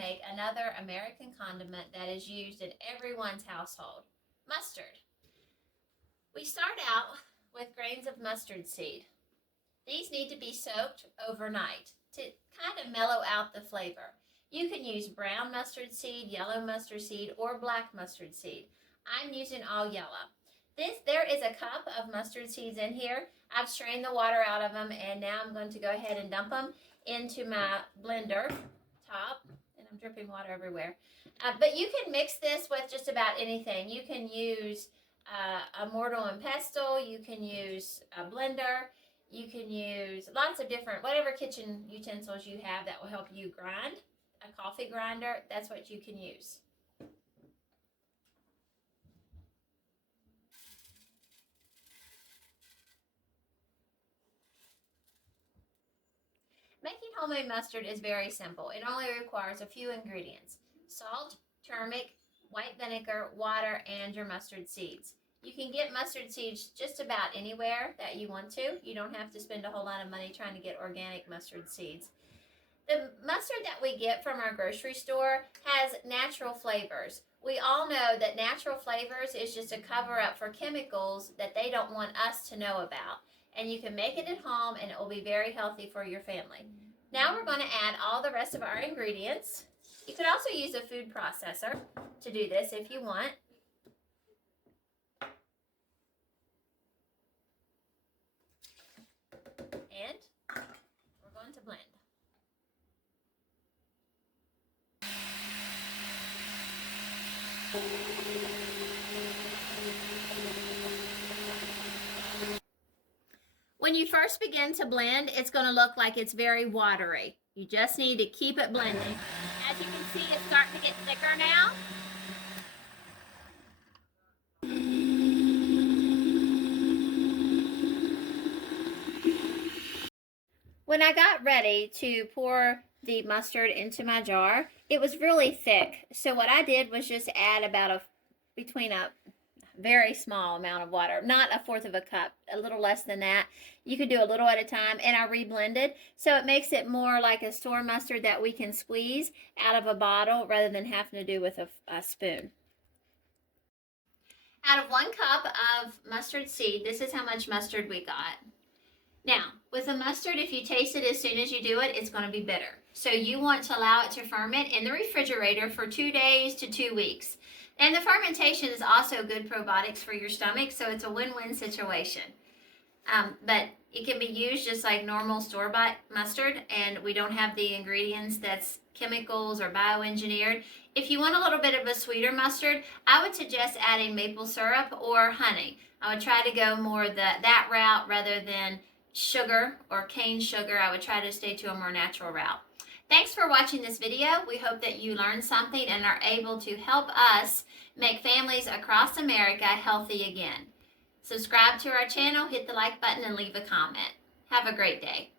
make another American condiment that is used in everyone's household, mustard. We start out with grains of mustard seed. These need to be soaked overnight to kind of mellow out the flavor. You can use brown mustard seed, yellow mustard seed, or black mustard seed. I'm using all yellow. There is a cup of mustard seeds in here. I've strained the water out of them, and now I'm going to go ahead and dump them into my blender top, and I'm dripping water everywhere. But you can mix this with just about anything. You can use a mortar and pestle. You can use a blender. You can use lots of different, whatever kitchen utensils you have that will help you grind. A coffee grinder, that's what you can use. Making homemade mustard is very simple. It only requires a few ingredients: salt, turmeric, white vinegar, water, and your mustard seeds. You can get mustard seeds just about anywhere that you want to. You don't have to spend a whole lot of money trying to get organic mustard seeds. The mustard that we get from our grocery store has natural flavors. We all know that natural flavors is just a cover-up for chemicals that they don't want us to know about. And you can make it at home, and it will be very healthy for your family. Now we're going to add all the rest of our ingredients. You could also use a food processor to do this if you want. And we're going to blend. When you first begin to blend, it's going to look like it's very watery. You just need to keep it blending. As you can see, it's starting to get thicker now. When I got ready to pour the mustard into my jar, it was really thick. So what I did was just add about between a very small amount of water, not a fourth of a cup, a little less than that. You can do a little at a time, and I reblended. So it makes it more like a store mustard that we can squeeze out of a bottle rather than having to do with a spoon. Out of 1 cup of mustard seed, this is how much mustard we got. Now, with the mustard, if you taste it as soon as you do it, it's going to be bitter. So you want to allow it to ferment in the refrigerator for 2 days to 2 weeks. And the fermentation is also good probiotics for your stomach, so it's a win-win situation. But it can be used just like normal store-bought mustard, and we don't have the ingredients that's chemicals or bioengineered. If you want a little bit of a sweeter mustard, I would suggest adding maple syrup or honey. I would try to go more that route rather than sugar or cane sugar. I would try to stay to a more natural route. Thanks for watching this video. We hope that you learned something and are able to help us make families across America healthy again. Subscribe to our channel, hit the like button, and leave a comment. Have a great day.